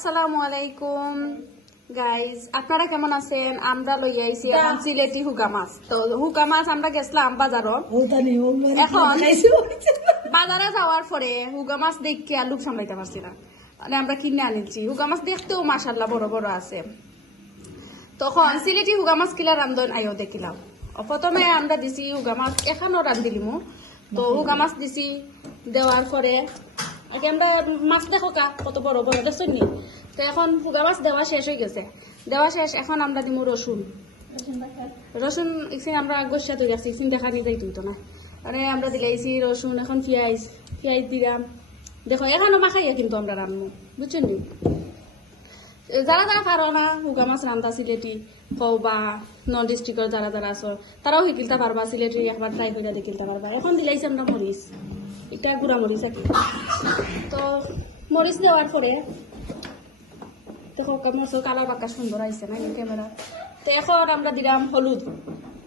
আসসালামু আলাইকুম গাইজ, আপনারা কেমন আছেন? আমরা লই আইছি এখন সিলেটি হুগা মাছ। তো হুগা মাছ আমরা গেছিলাম বাজারত। এখন বাজারে যাওয়ার পরে হুগা মাছ দেখে আর লোভ সামলাইতে পারছি না, মানে আমরা কিনে আনিছি। হুগা মাছ দেখতেও মাশাআল্লাহ বড় বড় আছে। তখন সিলেটি হুগা মাছ কিলা রান্ধন আইও দেখিলাম। প্রথমে আমরা দিছি হুগা মাছ এখানেও রান্ধিলিমু। তো হুগা মাছ দিছি, দেওয়ার পরে আগে আমরা মাছ দেখো কত বড় বড় দেখছেন নি। তো এখন হুগা মাছ দেওয়া শেষ হয়ে গেছে, দেওয়া শেষ। এখন আমরা দিব রসুন। রসুন ইসিন আমরা গোসা তৈরি আছি, ইসিন দেখা নিয়ে যাই তুই না, মানে আমরা দিলাইছি রসুন। এখন পেঁয়াজ দিলাম। দেখো এখানে মাখাইয়া কিন্তু আমরা রান্নু, বুঝছেন নি। যারা যারা পারো না হুগা মাছ রান্ধা সিলেটি কও বা নন ডিস্ট্রিক্টর যারা যারা আছো, তারাও শিকিলতে পারবা, সিলেটি একবার ট্রাই করে দেখিলতে পারবা। এখন দিলাইছি আমরা মরিচ, এটা গুঁড়া মরিচ আর কি। তো মরিচ দেওয়ার পরে দেখো মরিচের কালার বাক্কা সুন্দর আইছে না ক্যামেরা। তো এখন আমরা দিলাম হলুদ,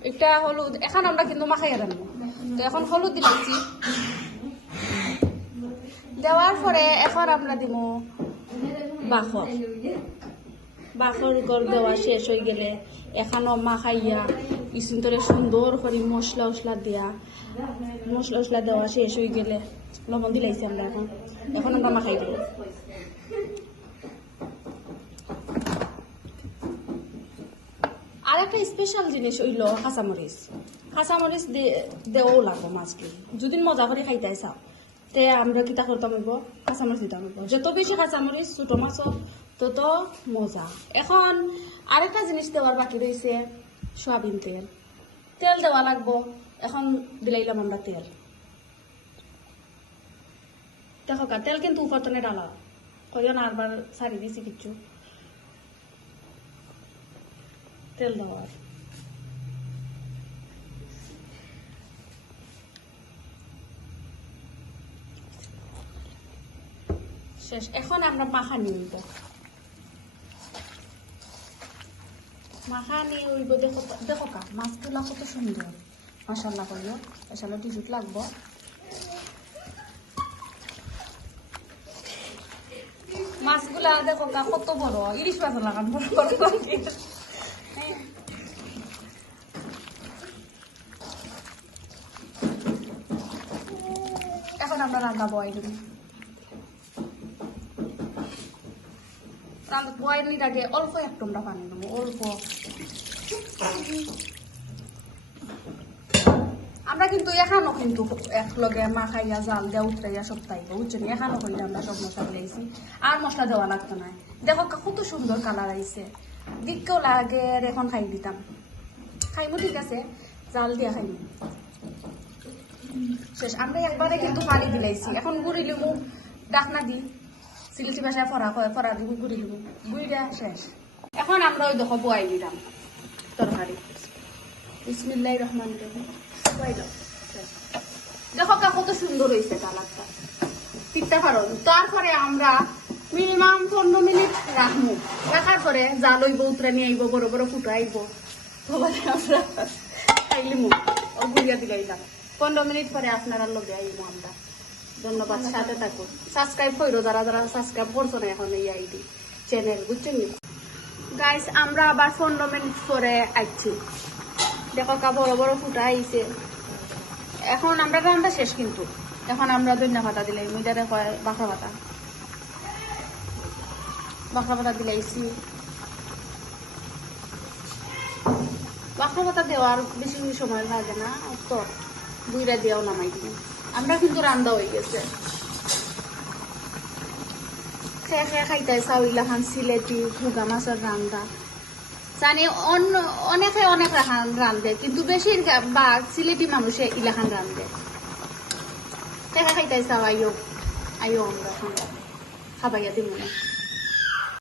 একটা হলুদ। এখন আমরা কিন্তু মাখাইয়া রাখবো। তো এখন হলুদ দিলাইছি, দেওয়ার পরে এখন আমরা দিব বাখর গড় দেওয়া শেষ হয়ে গেলে এখানো মাখাইয়া ইসুন্তরে সুন্দর করে মশলা দেওয়া শেষ হয়ে গেলে লবণ দিলাইছি আমরা। এখন আমরা মাখাই দিব। আর একটা স্পেশাল জিনিস হইল কাঁচামরিচ দেওয়াও লাগবো মাছকে যদি মজা করে খাইতে চাও। তে আমরা কিতা করতাম হইব, কাঁচামরিচ দিতাম হইব। যত বেশি কাঁচামরিচ ছোট মাছ তত মজা। এখন আরেকটা জিনিস দেওয়ার বাকি রয়েছে, সয়াবিন তেল দেওয়া লাগবো। এখন দিলাইলাম আমরা তেল। দেখো তেল কিন্তু উপরতনে ডালা কইও না, আরবার সারি দিছি কিচ্ছু। তেল দেওয়ার শেষ। এখন আমরা মাখানি হইব, দেখো মাছগুলা কত সুন্দর মাশাআল্লাহ করিও। মাশাআল্লাহ টিসুট লাগবো। মাছগুলা দেখো কত বড়, ইলিশ মাছ লাগান বড় বড়। এখন আমরা রান্না বয়েলির আগে অল্প একটু আমরা পানি দেবো, অল্প। আমরা কিন্তু এখানো কিন্তু এক লগে মাখাইয়া জাল দেওয়া উতরাইয়া সব তাইব, বুঝছেন। এখানো হইলে আমরা সব মশলা দিয়েছি, আর মশলা দেওয়া লাগতো না। দেখো কত সুন্দর কালার আইছে, দিকেও লাগে। এখন খাই দিতাম, খাইমু ঠিক আছে, জাল দিয়া খাইমু শেষ। আমরা একবারে কিন্তু পানি দিলাইছি। এখন গুড়ি লিমু, ডাকনা দি সিলেটি ভাষায় ফরা দিব, গুড়ি লিমু, গুড়িটা শেষ। এখন আমরা ওই দেখো বয়াই দিলাম তরকারি। বিসমিল্লাহির রহমানির রহিম। দেখো কত সুন্দর হয়েছে কালারটা, তিনটা ফারন। তারপরে আমরা মিনিমাম 15 মিনিট রাখবো। রাখার পরে জাল হইব, উতরা নিয়ে আইব, বড় বড় ফুটো আইব। আমরা খাইলিমু ও গুড়িয়া দিলাইলাম। 15 মিনিট পরে আপনারা লগে আইব আমরা। ধন্যবাদ, সাথে থাকুন। সাবস্ক্রাইব করো যারা যারা সাবস্ক্রাইব করছো না এখন এই আইডি চ্যানেল, বুঝছেন গাইস। আমরা আবার 15 মিনিট পরে আইছি। দেখো বড় বড় ফুটা আইছে। এখন আমরা রান্না শেষ কিন্তু। এখন আমরা ধনিয়া পাতা দিলাই, মিটারে কয় বাখরা পাতা দিলাইছি। বাখরা পাতা দেওয়ার বেশি সময় লাগে না, তো দুইটা দিয়েও নামাই দিই। আমরা কিন্তু রান্না হয়ে গেছে। খেয়ে খাইতে চাউলা খান সিলেটি হুগা মাছের রান্না জানি। অনেকে অনেক রান্ধে, কিন্তু বেশিরভাগ সিলেটি মানুষে ইলাখান রান্ধে। খেয়ে খাইতে চাও আইও আমরা খাবাইয়া দিব না।